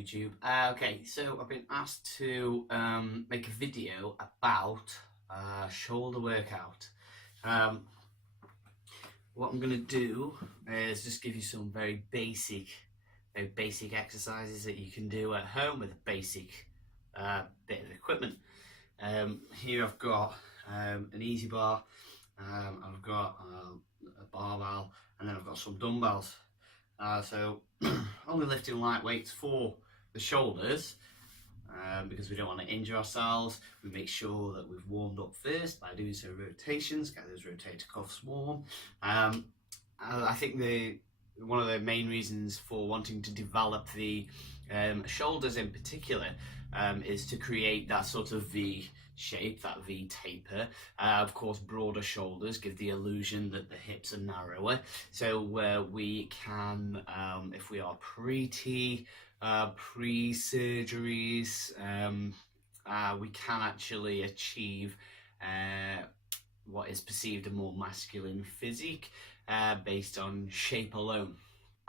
YouTube. Okay, so I've been asked to make a video about shoulder workout. What I'm going to do is just give you some very basic exercises that you can do at home with a basic bit of equipment. Here I've got an easy bar, I've got a barbell, and then I've got some dumbbells. So only lifting light weights for the shoulders, because we don't want to injure ourselves. We make sure that we've warmed up first by doing some rotations, get those rotator cuffs warm. I think one of the main reasons for wanting to develop the shoulders in particular is to create that sort of V shape, that V taper. Of course, broader shoulders give the illusion that the hips are narrower, so we can, if we are pre-surgeries, we can actually achieve what is perceived a more masculine physique based on shape alone.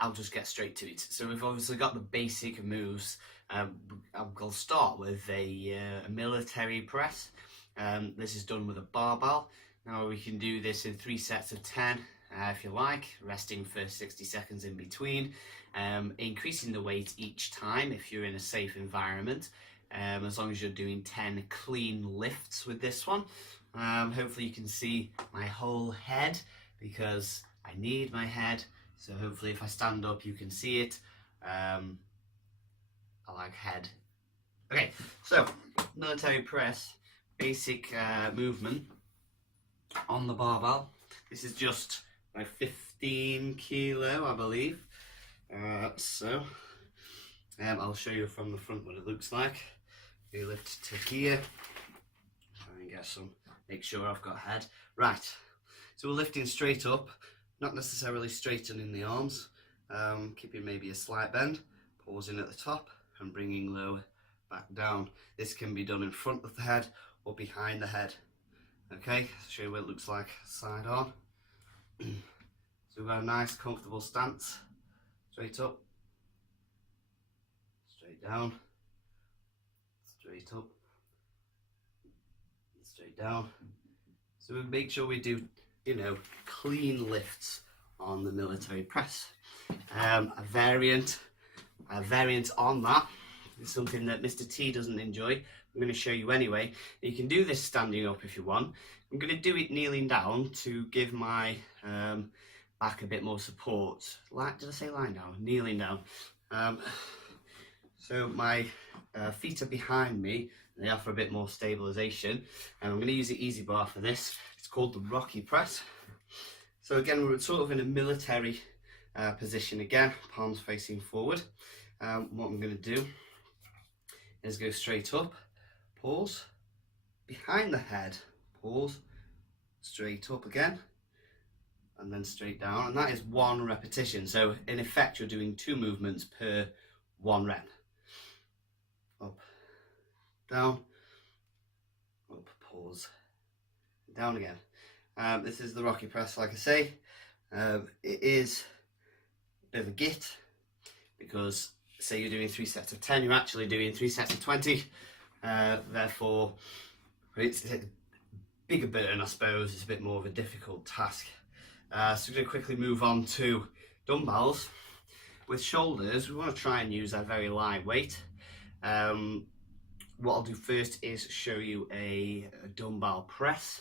I'll just get straight to it. So we've obviously got the basic moves. I'll start with a military press. This is done with a barbell. Now we can do this in 3 sets of 10 if you like, resting for 60 seconds in between, increasing the weight each time if you're in a safe environment, as long as you're doing 10 clean lifts with this one. Hopefully you can see my whole head, because I need my head, so hopefully if I stand up you can see it. I like head. Okay, so military press, basic movement on the barbell. This is just my 15 kilo, I believe. So I'll show you from the front what it looks like. You lift to here, try and get some, make sure I've got head. Right, so we're lifting straight up, not necessarily straightening the arms, keeping maybe a slight bend, pausing at the top and bringing lower back down. This can be done in front of the head or behind the head. Okay, I'll show you what it looks like side on. So we've got a nice comfortable stance, straight up, straight down, straight up, straight down. So we make sure we do, clean lifts on the military press. A variant on that is something that Mr. T doesn't enjoy. I'm going to show you anyway. You can do this standing up if you want. I'm going to do it kneeling down to give my back a bit more support. Did I say lying down? Kneeling down. So my feet are behind me, and they offer a bit more stabilization. And I'm going to use the easy bar for this. It's called the Rocky press. So again, we're sort of in a military position again, palms facing forward. What I'm going to do is go straight up, pause, behind the head, pause, straight up again, and then straight down, and that is 1 repetition. So in effect you're doing 2 movements per 1 rep. Up, down, up, pause, down again. This is the Rocky press, like I say. It is a bit of a git, because say you're doing 3 sets of 10, you're actually doing 3 sets of 20. Therefore, it's a bigger burden, I suppose. It's a bit more of a difficult task. So we're going to quickly move on to dumbbells. With shoulders, we want to try and use a very light weight. What I'll do first is show you a dumbbell press.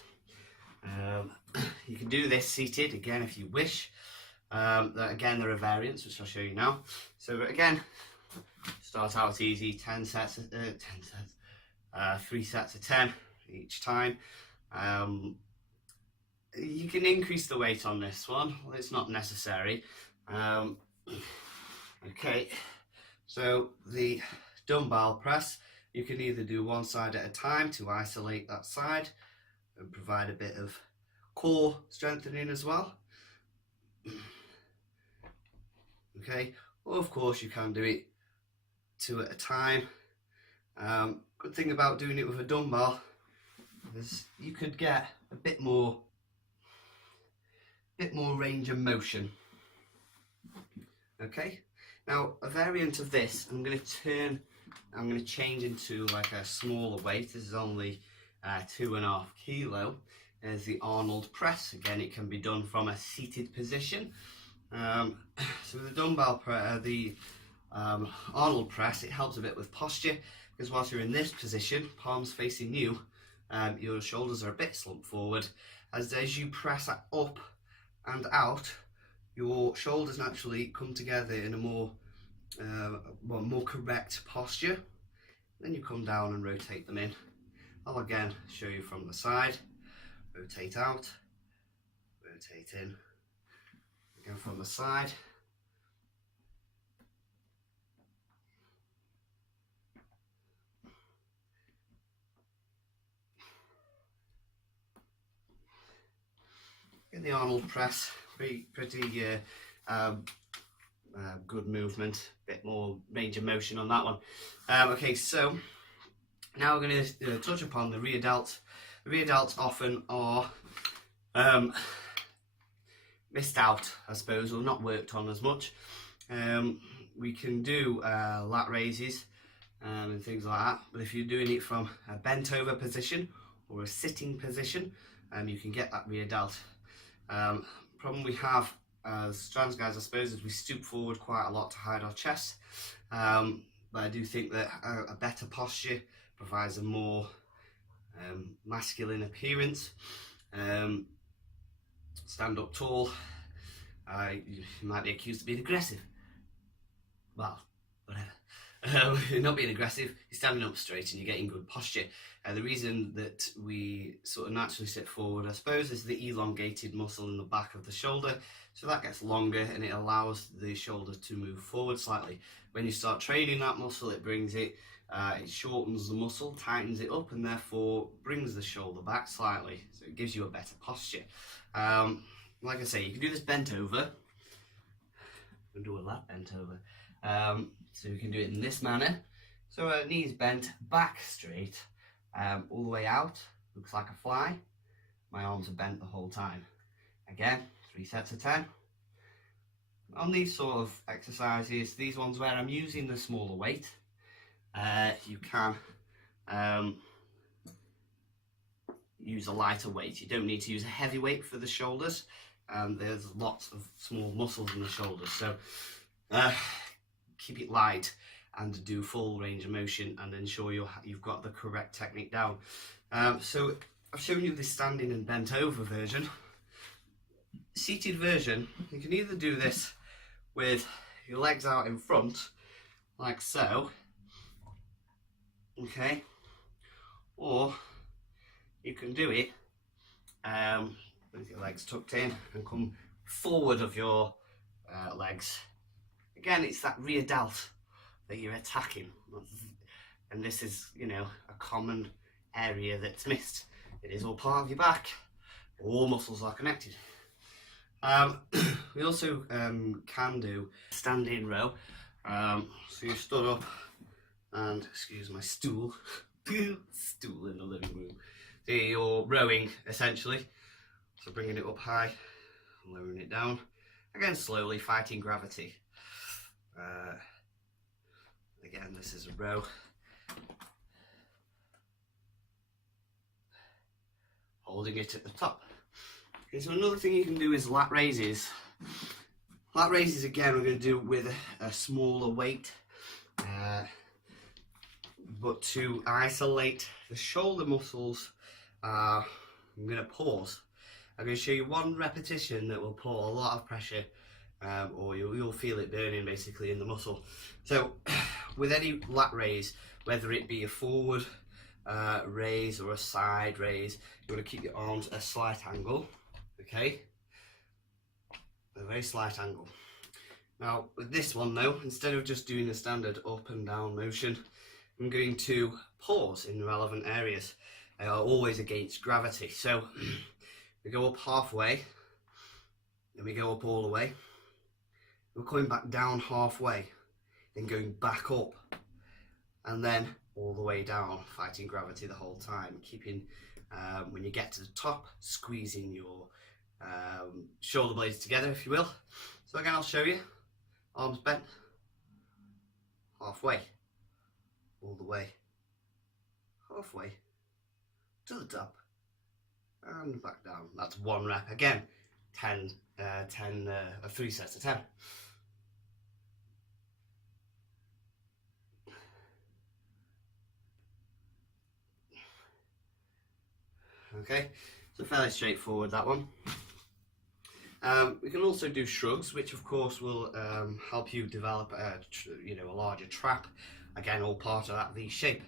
You can do this seated again if you wish. Again, there are variants which I'll show you now. So again, start out easy, 3 sets of 10 each time. You can increase the weight on this one, well, it's not necessary. Okay, so the dumbbell press, you can either do 1 side at a time to isolate that side and provide a bit of core strengthening as well. Okay, or of course you can do it 2 at a time. Good thing about doing it with a dumbbell is you could get a bit more range of motion. Okay, Now, a variant of this, I'm going to change into like a smaller weight. This is only 2.5 kilo. There's the Arnold Press. Again, it can be done from a seated position. So with the Arnold Press, it helps a bit with posture, because whilst you're in this position, palms facing you, your shoulders are a bit slumped forward. As you press up and out, your shoulders naturally come together in a more correct posture. Then you come down and rotate them in. I'll again show you from the side. Rotate out, rotate in. Again from the side. In the Arnold Press, pretty good movement, bit more range of motion on that one. Okay, so now we're going to touch upon the rear delts. The rear delts often are missed out, I suppose, or not worked on as much. We can do lat raises and things like that, but if you're doing it from a bent over position or a sitting position, you can get that rear delt. Problem we have as trans guys, I suppose, is we stoop forward quite a lot to hide our chest, but I do think that a better posture provides a more masculine appearance. Stand up tall. You might be accused of being aggressive. Well, whatever. You're not being aggressive, you're standing up straight and you're getting good posture. The reason that we sort of naturally sit forward, I suppose, is the elongated muscle in the back of the shoulder. So that gets longer and it allows the shoulder to move forward slightly. When you start training that muscle, it brings it, it shortens the muscle, tightens it up, and therefore brings the shoulder back slightly. So it gives you a better posture. Like I say, you can do this bent over. We'll do a lat bent over. So you can do it in this manner. So knees bent, back straight, all the way out, looks like a fly. My arms are bent the whole time. Again, 3 sets of 10. On these sort of exercises, these ones where I'm using the smaller weight, you can use a lighter weight. You don't need to use a heavy weight for the shoulders. There's lots of small muscles in the shoulders, so keep it light and do full range of motion and ensure you've got the correct technique down. So I've shown you the standing and bent over version. Seated version, you can either do this with your legs out in front, like so, okay, or you can do it with your legs tucked in and come forward of your legs. Again, it's that rear delt that you're attacking, and this is, you know, a common area that's missed. It is all part of your back. All muscles are connected. We also can do standing row. So you stood up and, excuse my stool, stool in the living room. So you're rowing essentially. So bringing it up high, lowering it down. Again, slowly fighting gravity. Again, this is a row. Holding it at the top. Okay, so another thing you can do is lat raises. Lat raises, again, we're going to do with a smaller weight. But to isolate the shoulder muscles, I'm going to pause. I'm going to show you one repetition that will put a lot of pressure, or you'll feel it burning basically in the muscle. So with any lat raise, whether it be a forward raise or a side raise, you want to keep your arms at a slight angle, okay? A very slight angle. Now with this one though, instead of just doing a standard up and down motion, I'm going to pause in relevant areas, always against gravity. So we go up halfway, then we go up all the way, we're coming back down halfway, then going back up, and then all the way down, fighting gravity the whole time, keeping, when you get to the top, squeezing your shoulder blades together, if you will. So again, I'll show you, arms bent, halfway, all the way, halfway, to the top, and back down. That's 1 rep. Again, 3 sets of 10. Okay, so fairly straightforward, that one. We can also do shrugs, which of course will help you develop a larger trap. Again, all part of that V shape.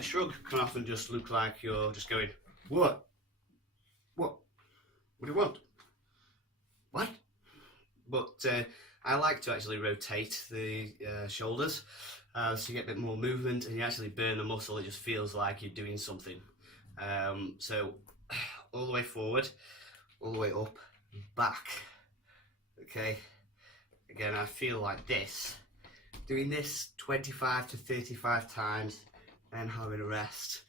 Shrug can often just look like you're just going, what? What do you want? What? But I like to actually rotate the shoulders so you get a bit more movement and you actually burn the muscle. It just feels like you're doing something. So all the way forward, all the way up, back. Okay. Again, I feel like this. Doing this 25 to 35 times and having a rest.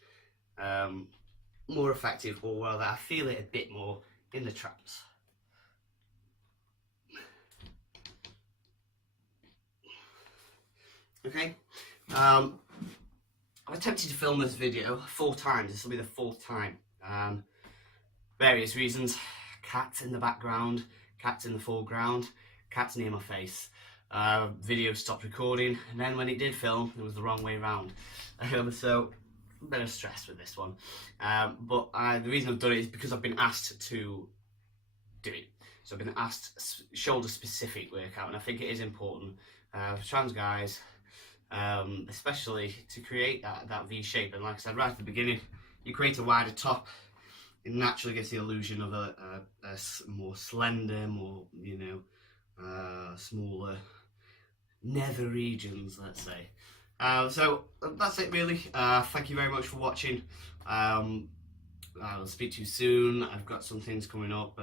More effective, or rather I feel it a bit more in the traps. Okay, I've attempted to film this video 4 times. This will be the 4th time. Various reasons: cats in the background, cats in the foreground, cats near my face. Video stopped recording, and then when it did film, it was the wrong way round. So a bit of stress with this one. But the reason I've done it is because I've been asked to do it. So I've been asked shoulder specific workout, and I think it is important for trans guys, especially to create that V shape. And like I said right at the beginning, you create a wider top, it naturally gives the illusion of a more slender, more, smaller nether regions, let's say. So that's it really. Thank you very much for watching. I'll speak to you soon. I've got some things coming up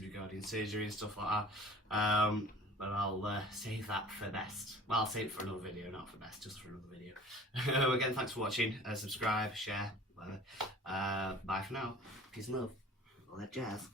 regarding surgery and stuff like that. But I'll save that for best. Well, I'll save it for another video, not for best, just for another video. Again, thanks for watching. Subscribe, share, whatever. Bye for now. Peace and love. All that jazz.